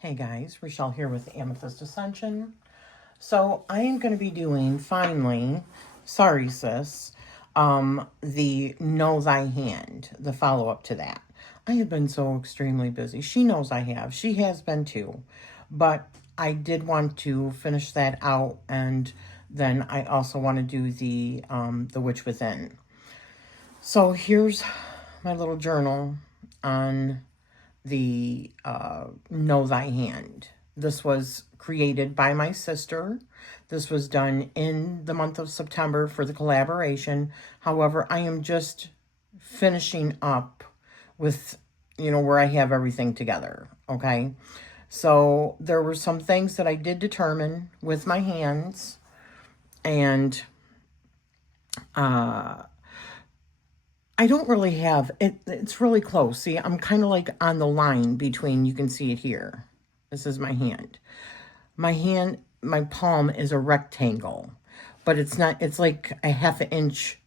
Hey guys, Rochelle here with Amethyst Ascension. So I am going to be doing, finally, sorry sis, the Know Thy Hand, the follow-up to that. I have been so extremely busy. She knows I have. She has been too. But I did want to finish that out, and then I also want to do the Witch Within. So here's my little journal on the Know Thy Hand. This was created by my sister. This was done in the month of September for the collaboration. However, I am just finishing up with, where I have everything together, okay? So there were some things that I did determine with my hands, and I don't really have it. It's really close. See, I'm kind of like on the line between, you can see it here. This is my hand. My palm is a rectangle, but it's not, it's like a half an inch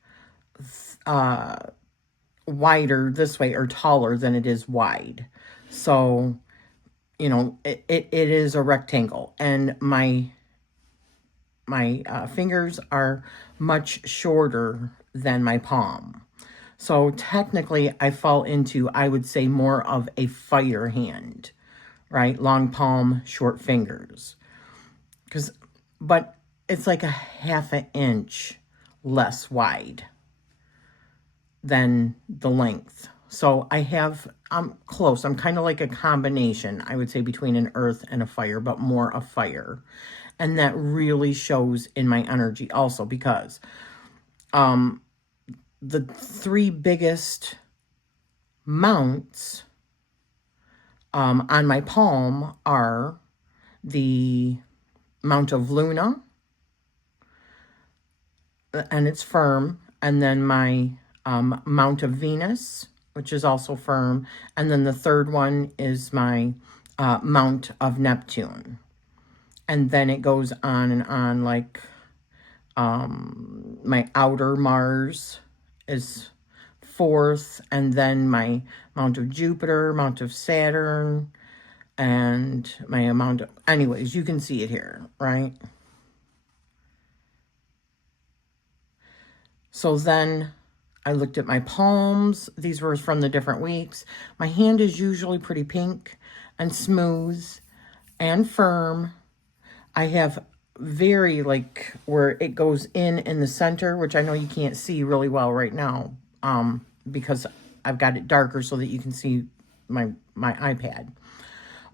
wider this way or taller than it is wide. So, it is a rectangle, and my fingers are much shorter than my palm. So technically I fall into, I would say, more of a fire hand, right? Long palm, short fingers. But it's like a half an inch less wide than the length. So I'm close. I'm kind of like a combination, I would say, between an earth and a fire, but more a fire. And that really shows in my energy also, because the three biggest mounts on my palm are the Mount of Luna, and it's firm, and then my Mount of Venus, which is also firm, and then the third one is my Mount of Neptune. And then it goes on, like my outer Mars is fourth, and then my Mount of Jupiter, Mount of Saturn, and my amount of, anyways, you can see it here, right? So then I looked at my palms. These were from the different weeks. My hand is usually pretty pink and smooth and firm. I have very, like, where it goes in the center, which I know you can't see really well right now, because I've got it darker so that you can see my iPad.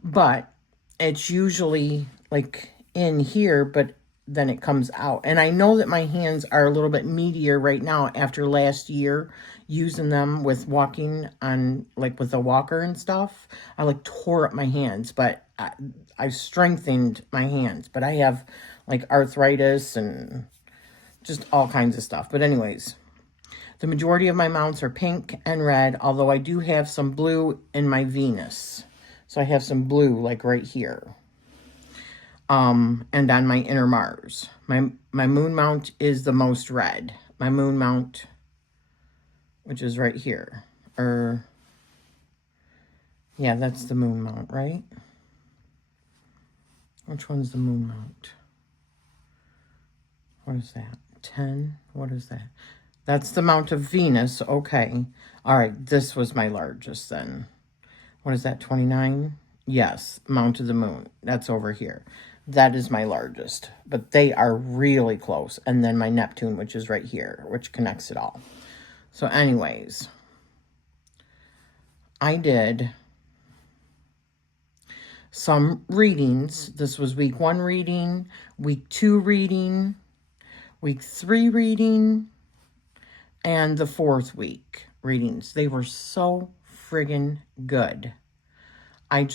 But it's usually like in here, but then it comes out. And I know that my hands are a little bit meatier right now after last year using them with walking on, like, with a walker and stuff. I like tore up my hands, but I strengthened my hands. But I have like arthritis and just all kinds of stuff. But anyways, the majority of my mounts are pink and red, although I do have some blue in my Venus. So I have some blue, like right here. And on my inner Mars. My moon mount is the most red. My moon mount, which is right here. Yeah, that's the moon mount, right? Which one's the moon mount? What is that? 10? What is that? That's the Mount of Venus. Okay. All right. This was my largest then. What is that? 29? Yes. Mount of the Moon. That's over here. That is my largest. But they are really close. And then my Neptune, which is right here, which connects it all. So anyways, I did some readings. This was week 1 reading, week 2 reading, week 3 reading, and the 4th week readings. They were so friggin' good. I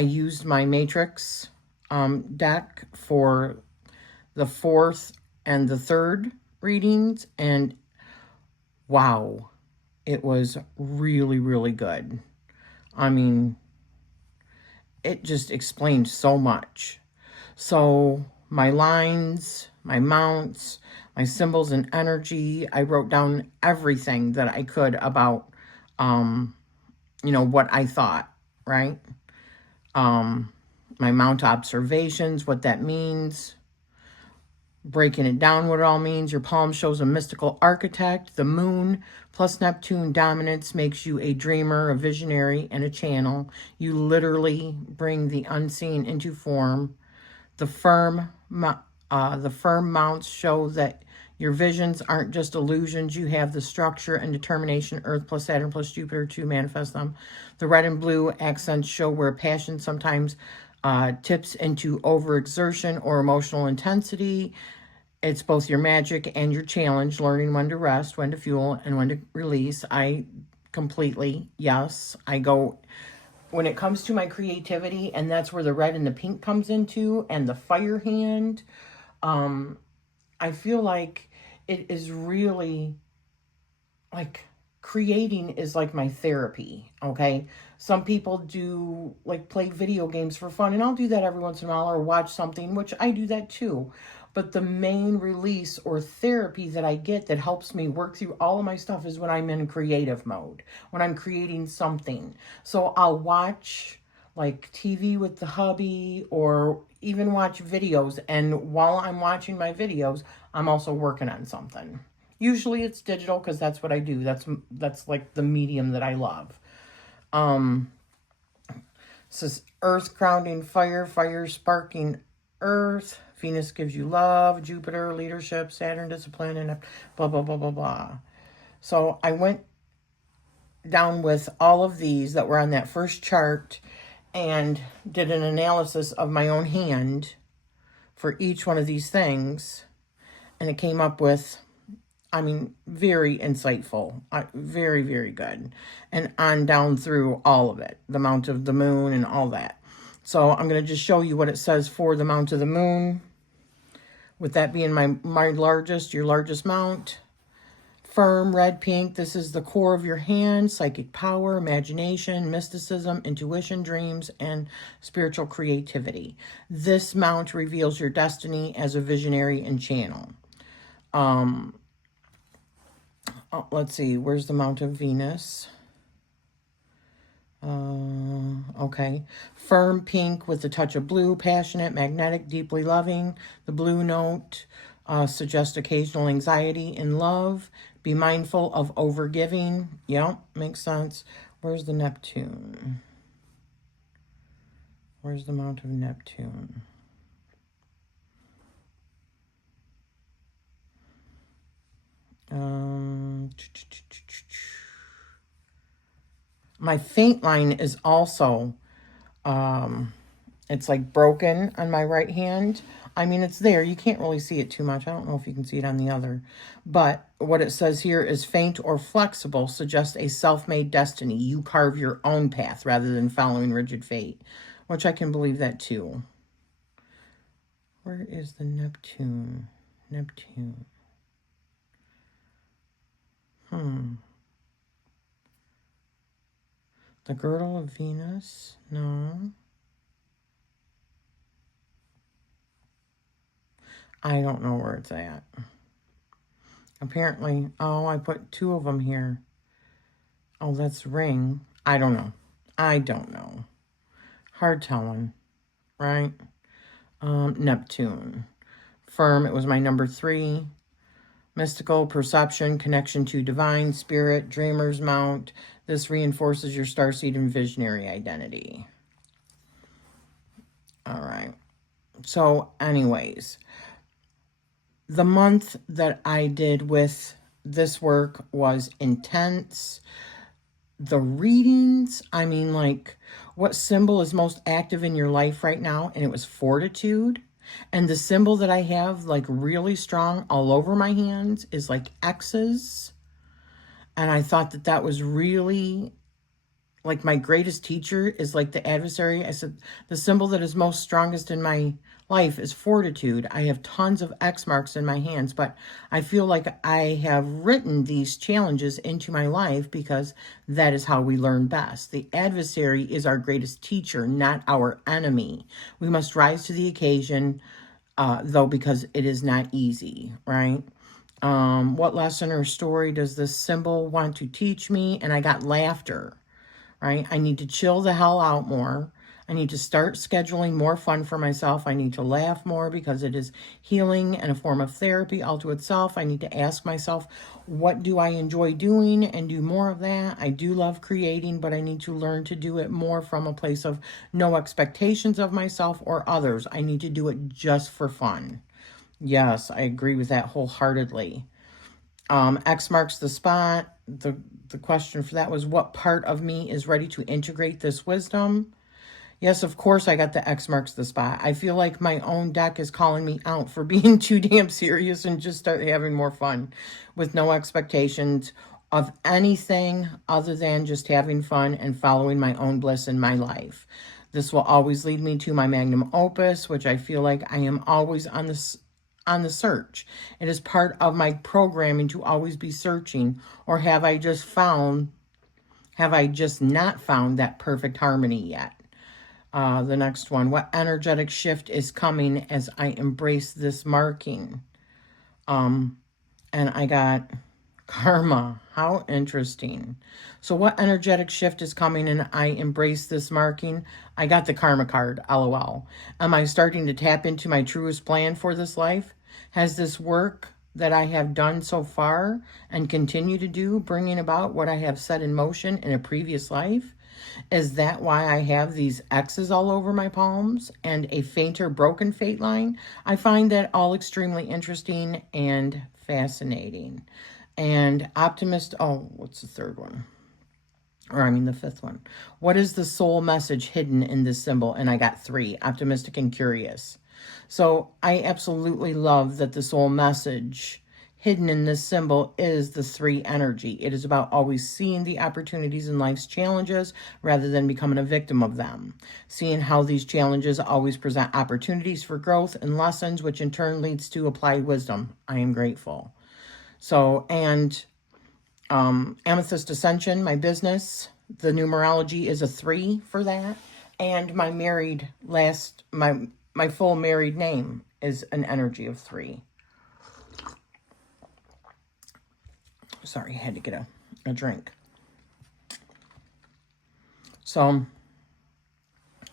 used my Matrix deck for the 4th and the 3rd readings, and wow, it was really, really good. I mean, it just explained so much. So my lines, my mounts, my symbols and energy, I wrote down everything that I could about, what I thought, right? my Mount observations, what that means, breaking it down, what it all means. Your palm shows a mystical architect. The moon plus Neptune dominance makes you a dreamer, a visionary, and a channel. You literally bring the unseen into form. The firm mounts show that your visions aren't just illusions. You have the structure and determination, Earth plus Saturn plus Jupiter, to manifest them. The red and blue accents show where passion sometimes tips into overexertion or emotional intensity. It's both your magic and your challenge, learning when to rest, when to fuel, and when to release. I completely, yes, I go, when it comes to my creativity, and that's where the red and the pink comes into, and the fire hand, I feel like it is really, like, creating is like my therapy, okay? Some people do, like, play video games for fun, and I'll do that every once in a while, or watch something, which I do that too. But the main release or therapy that I get that helps me work through all of my stuff is when I'm in creative mode, when I'm creating something. So I'll watch, like, TV with the hubby, or even watch videos, and while I'm watching my videos, I'm also working on something. Usually it's digital, because that's what I do. That's like the medium that I love. Says earth grounding fire, fire sparking earth. Venus gives you love, Jupiter leadership, Saturn discipline, and blah, blah, blah, blah, blah. So I went down with all of these that were on that first chart and did an analysis of my own hand for each one of these things. And it came up with, I mean, very insightful, very, very good. And on down through all of it, the Mount of the Moon and all that. So I'm going to just show you what it says for the Mount of the Moon. With that being my largest, your largest mount. Firm, red, pink. This is the core of your hand. Psychic power, imagination, mysticism, intuition, dreams, and spiritual creativity. This mount reveals your destiny as a visionary and channel. Let's see. Where's the Mount of Venus? Okay. Firm pink with a touch of blue, passionate, magnetic, deeply loving. The blue note suggests occasional anxiety in love. Be mindful of overgiving. Yep, makes sense. Where's the Neptune? Where's the Mount of Neptune? My faint line is also, it's like broken on my right hand. I mean, it's there. You can't really see it too much. I don't know if you can see it on the other. But what it says here is faint or flexible suggests a self-made destiny. You carve your own path rather than following rigid fate, which I can believe that too. Where is the Neptune? Neptune. The girdle of Venus? No. I don't know where it's at. Apparently, oh, I put two of them here. Oh, that's ring. I don't know. I don't know. Hard telling, right? Neptune. Firm, it was my number 3. Mystical, perception, connection to divine, spirit, dreamer's mount. This reinforces your starseed and visionary identity. All right. So anyways, the month that I did with this work was intense. The readings, I mean, like, what symbol is most active in your life right now? And it was fortitude. And the symbol that I have, like, really strong all over my hands is, like, X's. And I thought that that was really, like, my greatest teacher is, like, the adversary. I said, the symbol that is most strongest in my life is fortitude. I have tons of X marks in my hands, but I feel like I have written these challenges into my life because that is how we learn best. The adversary is our greatest teacher, not our enemy. We must rise to the occasion, though, because it is not easy, right? What lesson or story does this symbol want to teach me? And I got laughter, right? I need to chill the hell out more. I need to start scheduling more fun for myself. I need to laugh more because it is healing and a form of therapy all to itself. I need to ask myself, what do I enjoy doing, and do more of that. I do love creating, but I need to learn to do it more from a place of no expectations of myself or others. I need to do it just for fun. Yes, I agree with that wholeheartedly. X marks the spot. The question for that was, what part of me is ready to integrate this wisdom? Yes, of course I got the X marks the spot. I feel like my own deck is calling me out for being too damn serious and just start having more fun with no expectations of anything other than just having fun and following my own bliss in my life. This will always lead me to my magnum opus, which I feel like I am always on the search. It is part of my programming to always be searching, or have I just not found that perfect harmony yet? The next one, what energetic shift is coming as I embrace this marking? And I got karma. How interesting. So what energetic shift is coming and I embrace this marking? I got the karma card, LOL. Am I starting to tap into my truest plan for this life? Has this work that I have done so far and continue to do bringing about what I have set in motion in a previous life? Is that why I have these X's all over my palms and a fainter broken fate line? I find that all extremely interesting and fascinating. And optimist, oh, what's the third one? The fifth one. What is the soul message hidden in this symbol? And I got 3, optimistic and curious. So I absolutely love that the soul message hidden in this symbol is the 3 energy. It is about always seeing the opportunities in life's challenges rather than becoming a victim of them. Seeing how these challenges always present opportunities for growth and lessons, which in turn leads to applied wisdom. I am grateful. So, and Amethyst Ascension, my business, the numerology is a 3 for that. And my my full married name is an energy of 3. Sorry, I had to get a drink. So,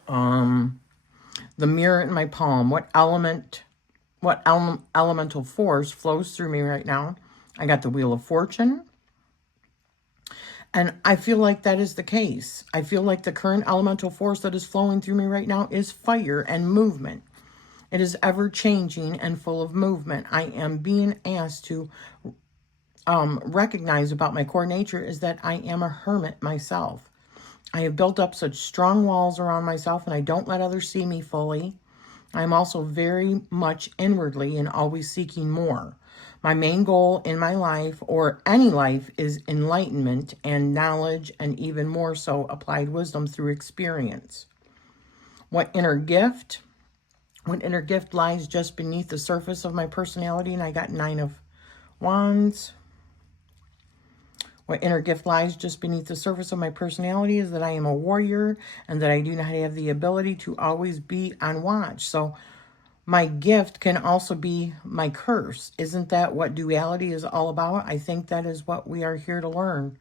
the mirror in my palm, what elemental force flows through me right now? I got the Wheel of Fortune. And I feel like that is the case. I feel like the current elemental force that is flowing through me right now is fire and movement. It is ever changing and full of movement. I am being asked to recognize about my core nature is that I am a hermit myself. I have built up such strong walls around myself and I don't let others see me fully. I'm also very much inwardly and always seeking more. My main goal in my life, or any life, is enlightenment and knowledge, and even more so applied wisdom through experience. What inner gift lies just beneath the surface of my personality? And I got 9 of Wands. What inner gift lies just beneath the surface of my personality is that I am a warrior and that I do not have the ability to always be on watch. So my gift can also be my curse. Isn't that what duality is all about? I think that is what we are here to learn.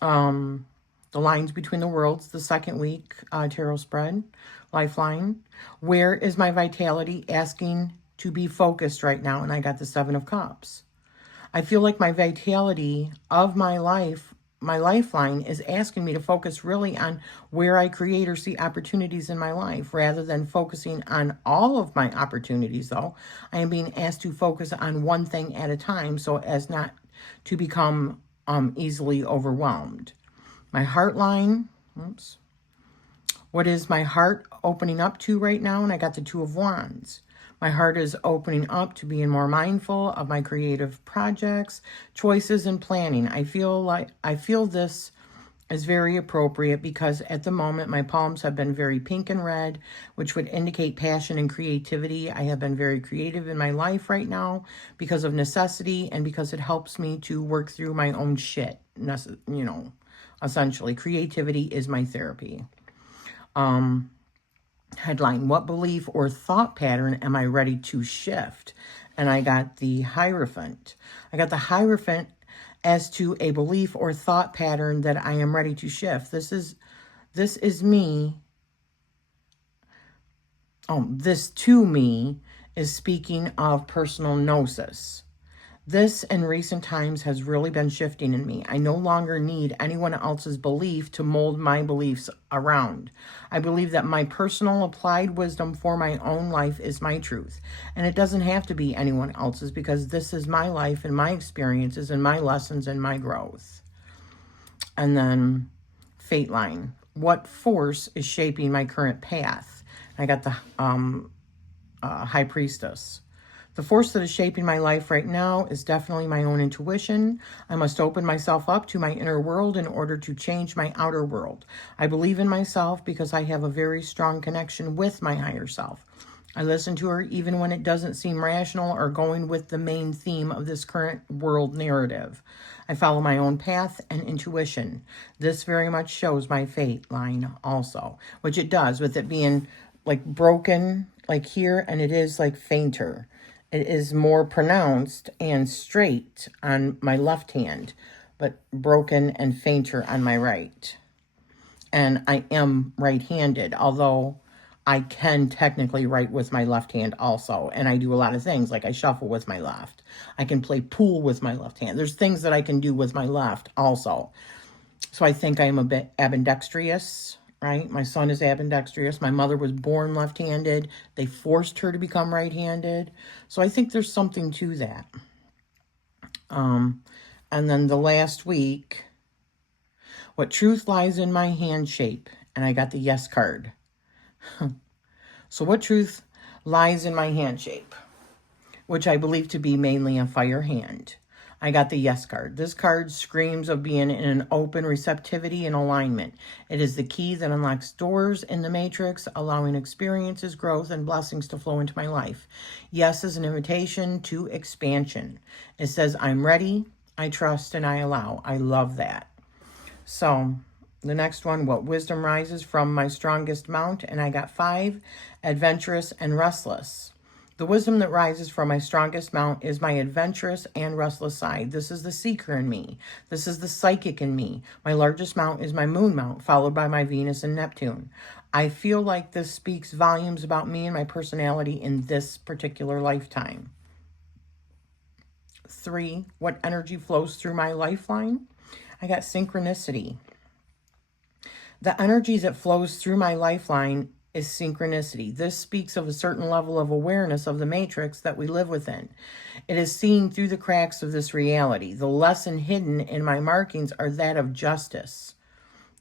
The lines between the worlds, the second week tarot spread, lifeline. Where is my vitality asking to be focused right now? And I got the 7 of Cups. I feel like my vitality of my life, my lifeline, is asking me to focus really on where I create or see opportunities in my life, rather than focusing on all of my opportunities, though. I am being asked to focus on one thing at a time so as not to become easily overwhelmed. My heart line, what is my heart opening up to right now? And I got the 2 of Wands. My heart is opening up to being more mindful of my creative projects, choices, and planning. I feel this is very appropriate because at the moment my palms have been very pink and red, which would indicate passion and creativity. I have been very creative in my life right now because of necessity and because it helps me to work through my own shit. Essentially, creativity is my therapy. Headline, what belief or thought pattern am I ready to shift? And I got the Hierophant. I got the Hierophant as to a belief or thought pattern that I am ready to shift. This is me this to me is speaking of personal gnosis. This in recent times has really been shifting in me. I no longer need anyone else's belief to mold my beliefs around. I believe that my personal applied wisdom for my own life is my truth. And it doesn't have to be anyone else's, because this is my life and my experiences and my lessons and my growth. And then fate line. What force is shaping my current path? I got the High Priestess. The force that is shaping my life right now is definitely my own intuition. I must open myself up to my inner world in order to change my outer world. I believe in myself because I have a very strong connection with my higher self. I listen to her even when it doesn't seem rational or going with the main theme of this current world narrative. I follow my own path and intuition. This very much shows my fate line also, which it does, with it being like broken like here, and it is like fainter. It is more pronounced and straight on my left hand, but broken and fainter on my right. And I am right-handed, although I can technically write with my left hand also. And I do a lot of things, like I shuffle with my left. I can play pool with my left hand. There's things that I can do with my left also. So I think I am a bit ambidextrous, right? My son is ambidextrous. My mother was born left-handed. They forced her to become right-handed. So I think there's something to that. And then the last week, what truth lies in my hand shape? And I got the yes card. So what truth lies in my hand shape? Which I believe to be mainly a fire hand. I got the yes card. This card screams of being in an open receptivity and alignment. It is the key that unlocks doors in the matrix, allowing experiences, growth, and blessings to flow into my life. Yes is an invitation to expansion. It says, I'm ready, I trust, and I allow. I love that. So the next one, what wisdom rises from my strongest mount? And I got 5, adventurous and restless. The wisdom that rises from my strongest mount is my adventurous and restless side. This is the seeker in me. This is the psychic in me. My largest mount is my moon mount, followed by my Venus and Neptune. I feel like this speaks volumes about me and my personality in this particular lifetime. 3, what energy flows through my lifeline? I got synchronicity. The energy that flows through my lifeline is synchronicity. This speaks of a certain level of awareness of the matrix that we live within. It is seeing through the cracks of this reality. The lesson hidden in my markings are that of justice.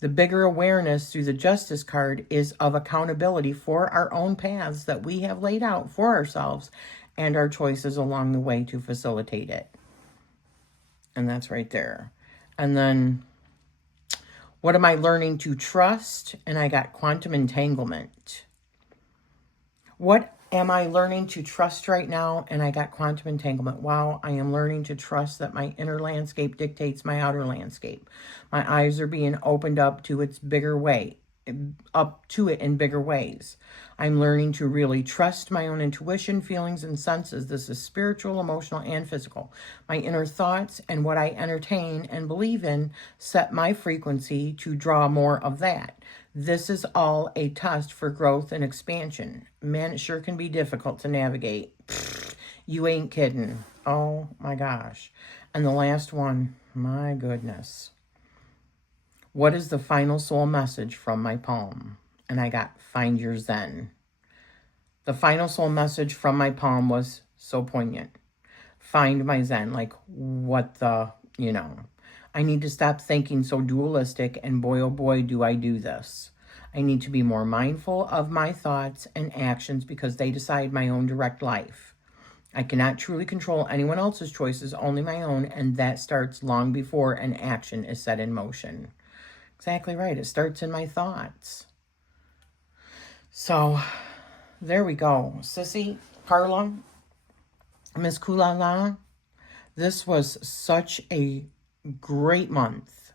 The bigger awareness through the justice card is of accountability for our own paths that we have laid out for ourselves and our choices along the way to facilitate it. And that's right there. And then, what am I learning to trust? And I got quantum entanglement. What am I learning to trust right now? And I got quantum entanglement. Wow, I am learning to trust that my inner landscape dictates my outer landscape. My eyes are being opened up to its bigger way, up to it in bigger ways. I'm learning to really trust my own intuition, feelings, and senses. This is spiritual, emotional, and physical. My inner thoughts and what I entertain and believe in set my frequency to draw more of that. This is all a test for growth and expansion. Man, it sure can be difficult to navigate. You ain't kidding. Oh my gosh. And the last one, my goodness. What is the final soul message from my palm? And I got find your Zen. The final soul message from my palm was so poignant. Find my Zen. Like, what the, I need to stop thinking so dualistic, and boy, oh boy, do I do this. I need to be more mindful of my thoughts and actions because they decide my own direct life. I cannot truly control anyone else's choices, only my own, and that starts long before an action is set in motion. Exactly right. It starts in my thoughts. So, there we go. Sissy, Carla, MissCoolala. This was such a great month,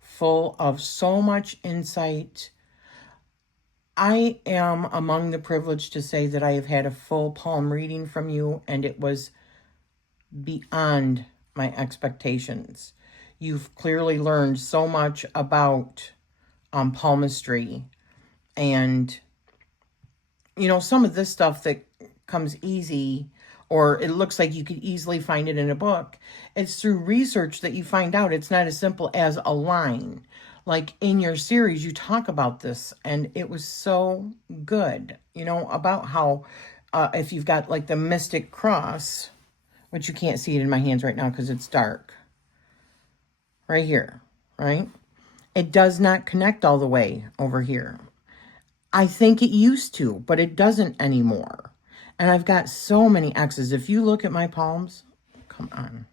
full of so much insight. I am among the privileged to say that I have had a full palm reading from you, and it was beyond my expectations. You've clearly learned so much about palmistry and you know, some of this stuff that comes easy, or it looks like you could easily find it in a book, it's through research that you find out it's not as simple as a line. Like in your series, you talk about this, and it was so good, you know, about how if you've got like the mystic cross, which you can't see it in my hands right now because it's dark, right here, right? It does not connect all the way over here. I think it used to, but it doesn't anymore. And I've got so many X's. If you look at my palms, come on.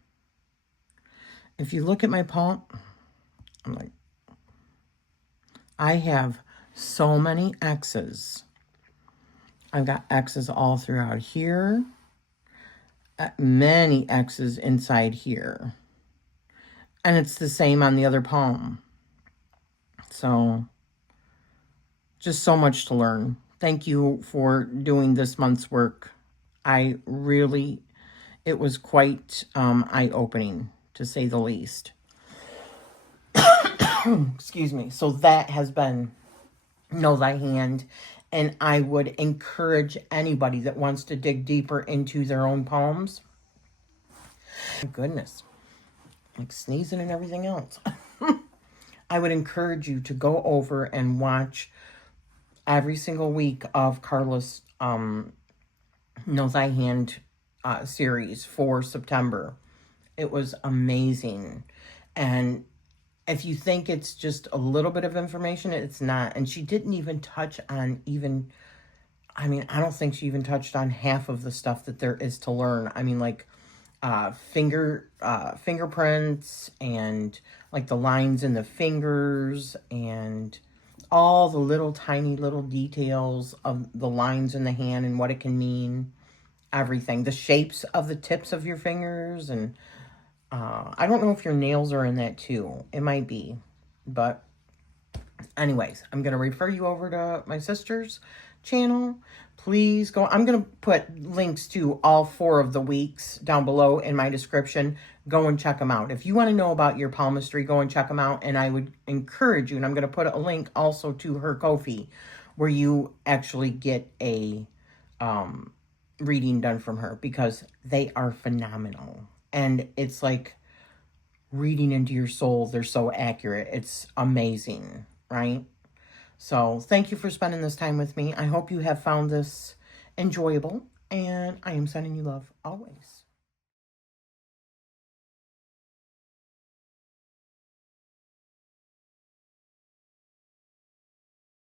If you look at my palm, I'm like, I have so many X's. I've got X's all throughout here. Many X's inside here. And it's the same on the other palm. So, just so much to learn. Thank you for doing this month's work. I really, it was quite eye-opening, to say the least. Excuse me. So that has been Know Thy Hand. And I would encourage anybody that wants to dig deeper into their own palms. Goodness. Like sneezing and everything else. I would encourage you to go over and watch every single week of Carla's Know Thy Hand series for September. It was amazing. And if you think it's just a little bit of information, it's not. And she didn't even touch on I don't think she even touched on half of the stuff that there is to learn. I mean, like fingerprints and like the lines in the fingers and all the little tiny little details of the lines in the hand and what it can mean. Everything. The shapes of the tips of your fingers. And I don't know if your nails are in that too. It might be. But anyways, I'm going to refer you over to my sister's channel. Please go. I'm going to put links to all 4 of the weeks down below in my description. Go and check them out. If you want to know about your palmistry, go and check them out. And I would encourage you, and I'm going to put a link also to her Ko-fi, where you actually get a reading done from her, because they are phenomenal. And it's like reading into your soul. They're so accurate. It's amazing, right? So thank you for spending this time with me. I hope you have found this enjoyable, and I am sending you love always.